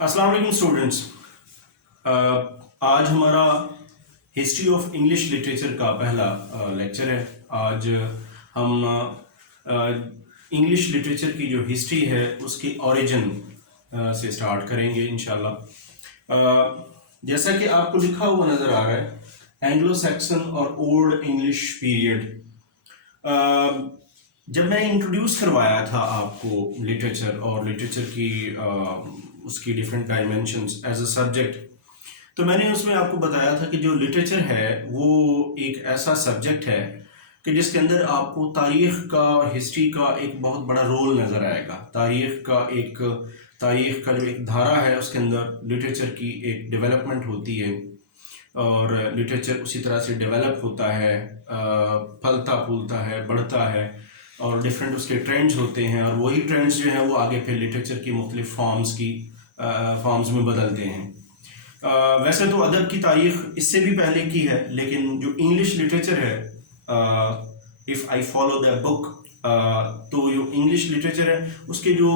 السلام علیکم اسٹوڈنٹس. آج ہمارا ہسٹری آف انگلش لٹریچر کا پہلا لیکچر ہے. آج ہم انگلش لٹریچر کی جو ہسٹری ہے اس کی اوریجن سے سٹارٹ کریں گے انشاءاللہ. جیسا کہ آپ کو لکھا ہوا نظر آ رہا ہے اینگلو سیکسن اور اولڈ انگلش پیریڈ. جب میں نے انٹروڈیوس کروایا تھا آپ کو لٹریچر اور لٹریچر کی اس کی different dimensions as a subject, تو میں نے اس میں آپ کو بتایا تھا کہ جو لٹریچر ہے وہ ایک ایسا سبجیکٹ ہے کہ جس کے اندر آپ کو تاریخ کا اور ہسٹری کا ایک بہت بڑا رول نظر آئے گا. تاریخ کا جو ایک دھارا ہے اس کے اندر لٹریچر کی ایک ڈیولپمنٹ ہوتی ہے اور لٹریچر اسی طرح سے ڈیولپ ہوتا ہے، پھلتا پھولتا ہے، بڑھتا ہے اور ڈفرینٹ اس کے ٹرینڈز ہوتے ہیں اور وہی ٹرینڈز جو ہیں وہ آگے پھر لٹریچر کی مختلف فارمز میں بدلتے ہیں. ویسے تو ادب کی تاریخ اس سے بھی پہلے کی ہے، لیکن جو انگلش لٹریچر ہے اف آئی فالو دا بک، تو جو انگلش لٹریچر ہے اس کے جو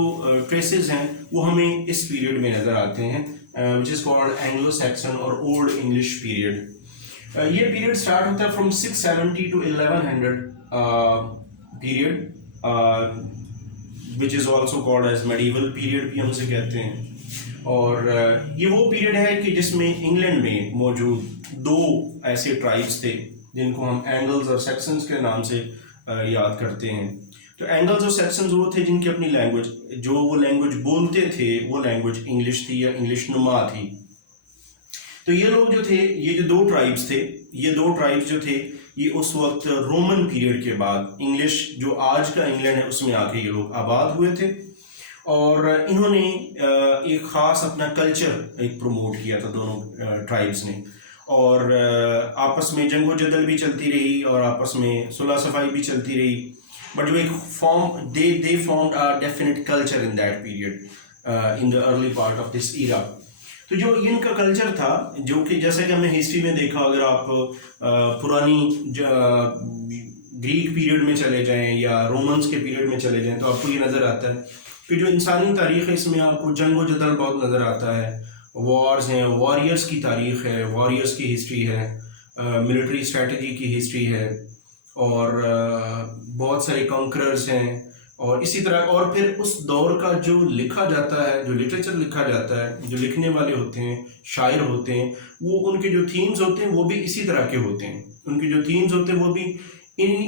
ٹریسز ہیں وہ ہمیں اس پیریڈ میں نظر آتے ہیں which is called Anglo Saxon اور اولڈ انگلش پیریڈ. یہ پیریڈ سٹارٹ ہوتا ہے from 670 to 1100 period which is also called as medieval period بھی ہم سے کہتے ہیں. اور یہ وہ پیریڈ ہے کہ جس میں انگلینڈ میں موجود دو ایسے ٹرائبس تھے جن کو ہم اینگلز اور سیکسنز کے نام سے یاد کرتے ہیں. تو اینگلز اور سیکسنز وہ تھے جن کی اپنی لینگویج، جو وہ لینگویج بولتے تھے وہ لینگویج انگلش تھی یا انگلش نما تھی. تو یہ لوگ جو تھے، یہ جو دو ٹرائبس تھے، یہ دو ٹرائبس جو تھے یہ اس وقت رومن پیریڈ کے بعد انگلش جو آج کا انگلینڈ ہے اس میں آ کے یہ لوگ آباد ہوئے تھے اور انہوں نے ایک خاص اپنا کلچر ایک پروموٹ کیا تھا دونوں ٹرائبس نے، اور آپس میں جنگ و جدل بھی چلتی رہی اور آپس میں صلح صفائی بھی چلتی رہی. بٹ جو ایک they formed a definite culture in that period in the early part of this era. تو جو ان کا کلچر تھا، جو کہ جیسا کہ ہم نے ہسٹری میں دیکھا، اگر آپ پرانی گریک پیریڈ میں چلے جائیں یا رومنس کے پیریڈ میں چلے جائیں تو آپ کو یہ نظر آتا ہے کہ جو انسانی تاریخ ہے اس میں آپ کو جنگ و جدل بہت نظر آتا ہے. وارز ہیں، واریئرس کی تاریخ ہے، واریئرس کی ہسٹری ہے، ملٹری اسٹریٹجی کی ہسٹری ہے اور بہت سارے کنکررز ہیں. اور اسی طرح اور پھر اس دور کا جو لکھا جاتا ہے، جو لٹریچر لکھا جاتا ہے، جو لکھنے والے ہوتے ہیں، شاعر ہوتے ہیں، وہ ان کے جو تھیمز ہوتے ہیں وہ بھی اسی طرح کے ہوتے ہیں. ان کے جو تھیمز ہوتے ہیں وہ بھی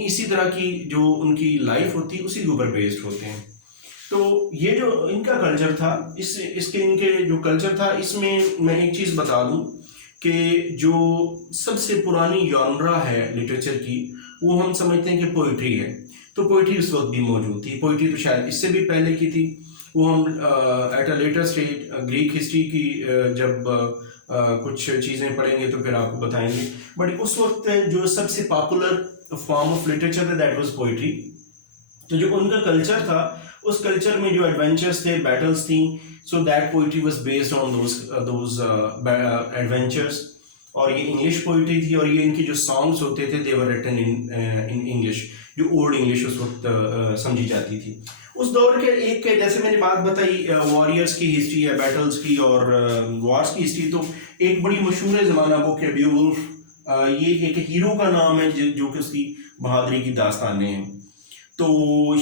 اسی طرح کی جو ان کی لائف ہوتی ہے اسی کے اوپر بیسڈ ہوتے ہیں. تو یہ جو ان کا کلچر تھا، ان کے جو کلچر تھا اس میں ایک چیز بتا دوں کہ جو سب سے پرانی جانرا ہے لٹریچر کی وہ ہم سمجھتے ہیں کہ پوئٹری ہے. تو پوئٹری اس وقت بھی موجود تھی. پوئٹری تو شاید اس سے بھی پہلے کی تھی، وہ ہم at a later stage Greek history کی جب کچھ چیزیں پڑھیں گے تو پھر آپ کو بتائیں گے. بٹ اس وقت جو سب سے popular form of literature that was poetry. تو جو ان کا کلچر تھا اس کلچر میں جو ایڈونچرز تھے، بیٹلز تھیں، so that poetry was based on those adventures. اور یہ انگلش پوئٹری تھی اور یہ ان کی جو سانگس ہوتے تھے دے ور ریٹن ان انگلش، جو اولڈ انگلش اس وقت سمجھی جاتی تھی. اس دور کے ایک جیسے میں نے بات بتائی واریئرس کی ہسٹری ہے، بیٹلز کی اور وارس کی ہسٹری، تو ایک بڑی مشہور زمانہ بک ہے بیوولف. یہ ایک ہیرو کا نام ہے جو کہ اس کی بہادری کی داستانیں ہیں. تو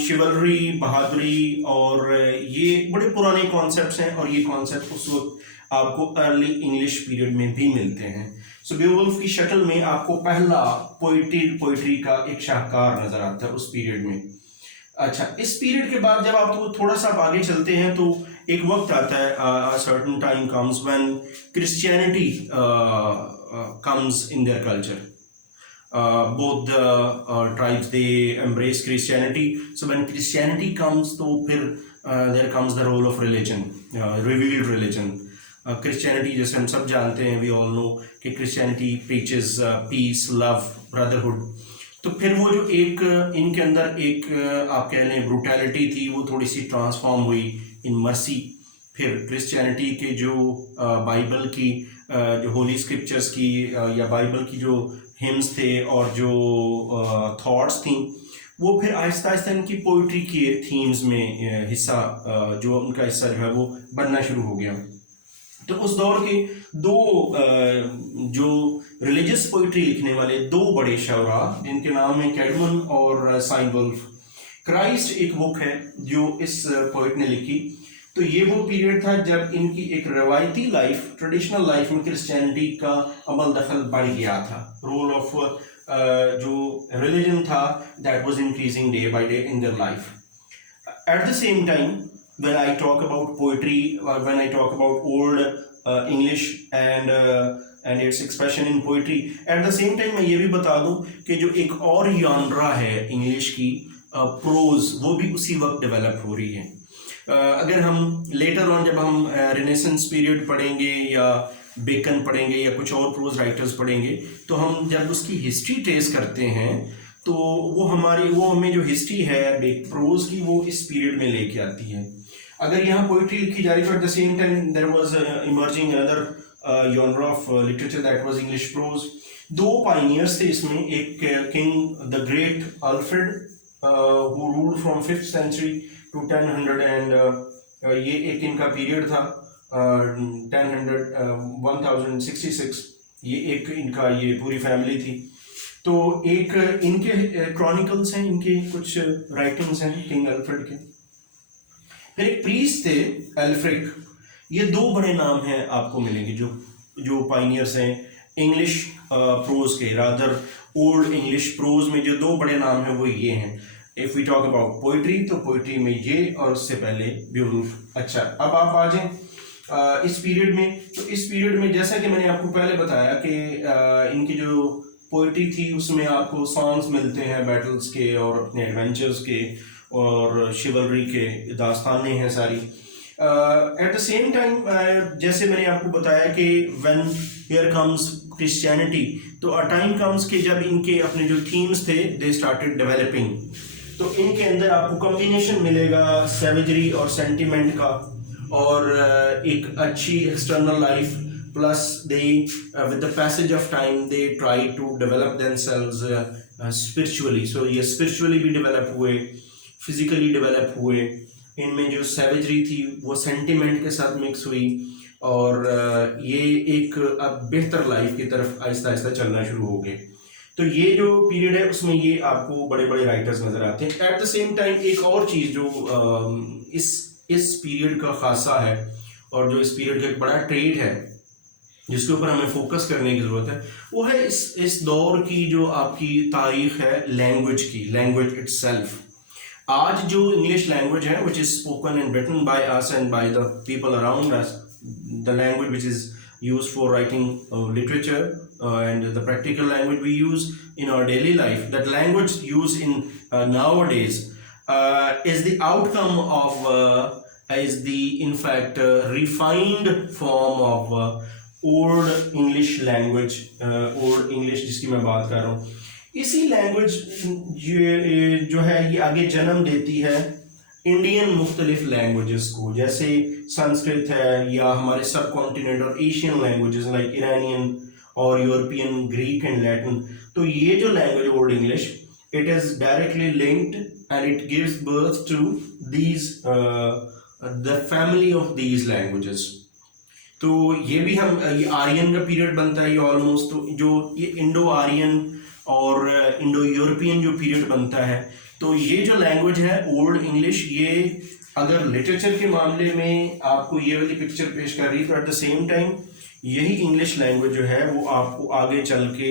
شیولری، بہادری اور یہ بڑے پرانے کانسیپٹس ہیں اور یہ کانسیپٹ اس وقت آپ کو ارلی انگلش پیریڈ میں بھی ملتے ہیں. سو بیوولف کی شکل میں آپ کو پہلا پوئٹری کا ایک شاہکار نظر آتا ہے اس پیریڈ میں. اچھا، اس پیریڈ کے بعد جب آپ تھوڑا سا آگے چلتے ہیں تو ایک وقت آتا ہے certain time comes when Christianity comes in their culture. Both the tribes they embrace Christianity. So when Christianity comes تو پھر there comes the role of religion, revealed religion. Christianity جیسے ہم سب جانتے ہیں، we all know کہ Christianity preaches peace, love, brotherhood. تو پھر وہ جو ایک ان کے اندر ایک آپ کہہ لیں بروٹیلٹی تھی وہ تھوڑی سی ٹرانسفارم ہوئی ان مرسی. پھر کرسچینٹی کے جو بائبل کی جو ہولی اسکرپچرس کی یا بائبل کی جو ہمس تھے اور جو تھاٹس تھیں وہ پھر آہستہ آہستہ ان کی پوئٹری کے تھیمز میں حصہ جو ان کا حصہ جو ہے وہ بننا شروع ہو گیا. تو اس دور کے دو جو ریلیجس پوئٹری لکھنے والے دو بڑے شعراء جن کے نام ہیں کیڈمن اور سائن ولف. کرائسٹ ایک بک ہے جو اس پوئٹ نے لکھی. تو یہ وہ پیریڈ تھا جب ان کی ایک روایتی لائف, ٹریڈیشنل لائف میں کرسچینٹی کا عمل دخل بڑھ گیا تھا. رول آف جو ریلیجن تھا that was increasing day by day in their life. At the same time when I talk about poetry or when I talk about old English and its expression in poetry, at the same time میں یہ بھی بتا دوں کہ جو ایک اور یانرا ہے انگلش کی پروز, وہ بھی اسی وقت ڈیولپ ہو رہی ہے. اگر ہم لیٹر آن جب ہم رینیسنس پیریڈ پڑھیں گے یا بیکن پڑھیں گے یا کچھ اور پروز رائٹرز پڑھیں گے تو ہم جب اس کی ہسٹری ٹریس کرتے ہیں تو وہ ہمیں جو ہسٹری ہے پروز کی وہ اس پیریڈ میں لے کے آتی ہے. اگر یہاں پوئٹری لکھی جا رہی تو at the same time there was emerging another genre of literature that was English prose. دو پائنیئرس تھے اس میں, ایک king the great Alfred who ruled from 5th century to 1000 and یہ ایک ان کا پیریڈ تھا 1066. یہ ایک ان کا یہ پوری فیملی تھی. تو ایک ان کے کرونیکلس ہیں, ان کے کچھ رائٹنگس ہیں کنگ الفریڈ کے. پھر ایک پریسٹ تھے ایلفرک. یہ دو بڑے نام ہیں آپ کو ملیں گے جو پائنیئرس ہیں انگلش پروز کے. رادر اولڈ انگلش پروز میں جو دو بڑے نام ہیں وہ یہ ہیں. If we talk about poetry تو پوئٹری میں یہ اور اس سے پہلے بیولف. اچھا, اب آپ آ جائیں اس پیریڈ میں. تو اس پیریڈ میں جیسا کہ میں نے آپ کو پہلے بتایا کہ ان کی جو پوئٹری تھی اس میں آپ کو سانگس ملتے ہیں بیٹلز کے اور اپنے ایڈونچرز کے اور شیولری کے داستانیں ہیں ساری. ایٹ دا سیم ٹائم جیسے میں نے آپ کو بتایا کہ وین ہیئر کمز کرسچینٹی, تو ٹائم کمز کہ جب ان کے اپنے جو تھیمز تھے دے اسٹارٹیڈ ڈیولپنگ. تو ان کے اندر آپ کو کمبینیشن ملے گا سیویجری اور سینٹیمنٹ کا, اور ایک اچھی external life plus they with the passage of time they try to develop themselves spiritually. So یہ اسپرچولی بھی ڈیولپ ہوئے, فزیکلی ڈیولپ ہوئے. ان میں جو سیویجری تھی وہ سینٹیمنٹ کے ساتھ مکس ہوئی, اور یہ ایک اب بہتر لائف کی طرف آہستہ آہستہ چلنا شروع ہو گئے. تو یہ جو پیریڈ ہے اس میں یہ آپ کو بڑے بڑے رائٹرز نظر آتے ہیں. ایٹ دا سیم ٹائم ایک اور چیز جو اس پیریڈ کا خاصہ ہے اور جو اس پیریڈ کا ایک بڑا ٹریڈ ہے جس کے اوپر ہمیں فوکس کرنے کی ضرورت ہے, وہ ہے اس دور کی جو آپ کی تاریخ ہے لینگویج کی, لینگویج اٹ سیلف. آج جو انگلش لینگویج ہے which is spoken and written by us and by the people around us, the language which is used for writing literature and the practical language we use in our daily life, that language used in nowadays is the outcome of is the in fact refined form of old English language, old English جس کی میں بات کر رہا ہوں. اسی language جو ہے یہ آگے جنم دیتی ہے انڈین مختلف لینگویجز کو, جیسے سنسکرت ہے یا ہمارے سب کانٹیننٹ اور ایشین لینگویجز لائک ایرانین اور یورپین گریک اینڈ لیٹن. تو یہ جو language old English it is directly linked and it gives birth to these the family of these languages. تو یہ بھی ہم یہ آرین کا پیریڈ بنتا ہے یہ آلموسٹ. تو جو یہ انڈو آرین اور انڈو یورپین جو پیریڈ بنتا ہے, تو یہ جو لینگویج ہے اولڈ انگلش, یہ اگر لٹریچر کے معاملے میں آپ کو یہ والی پکچر پیش کر رہی ہے, تو ایٹ دا سیم ٹائم یہی انگلش لینگویج جو ہے وہ آپ کو آگے چل کے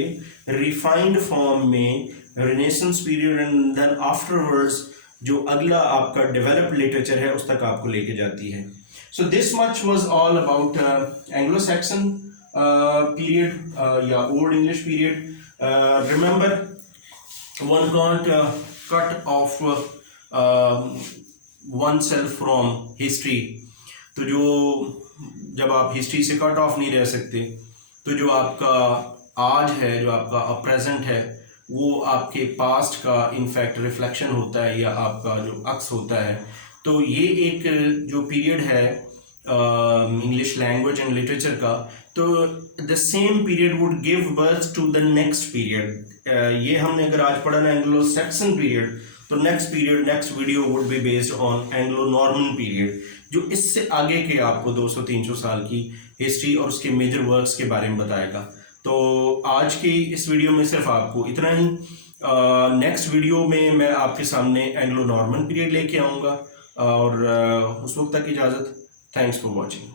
ریفائنڈ فارم میں renaissance period and then afterwards جو اگلا آپ کا ڈیولپ لٹریچر ہے اس تک آپ کو لے کے جاتی ہے. So this much was all about Anglo Saxon period یا old English period. Remember, one can't cut off oneself from history. تو جو جب آپ ہسٹری سے کٹ آف نہیں رہ سکتے, تو جو آپ کا آج ہے, جو آپ کا پریزنٹ ہے, وہ آپ کے پاسٹ کا انفیکٹ ریفلیکشن ہوتا ہے یا آپ کا جو عکس ہوتا ہے. تو یہ ایک جو پیریڈ ہے انگلش لینگویج اینڈ لٹریچر کا, تو the same period would give birth to the next period. یہ ہم نے اگر آج پڑھا نا اینگلو سیکسن پیریڈ, تو next period next video would be based on Anglo Norman period, جو اس سے آگے کے آپ کو 200-300 سال کی ہسٹری اور اس کے میجر ورکس کے بارے میں بتائے گا. تو آج کی اس ویڈیو میں صرف آپ کو اتنا ہی. نیکسٹ ویڈیو میں میں آپ کے سامنے اینگلو نارمن پیریڈ لے کے آؤں گا، اور اس وقت تک اجازت. Thanks for watching.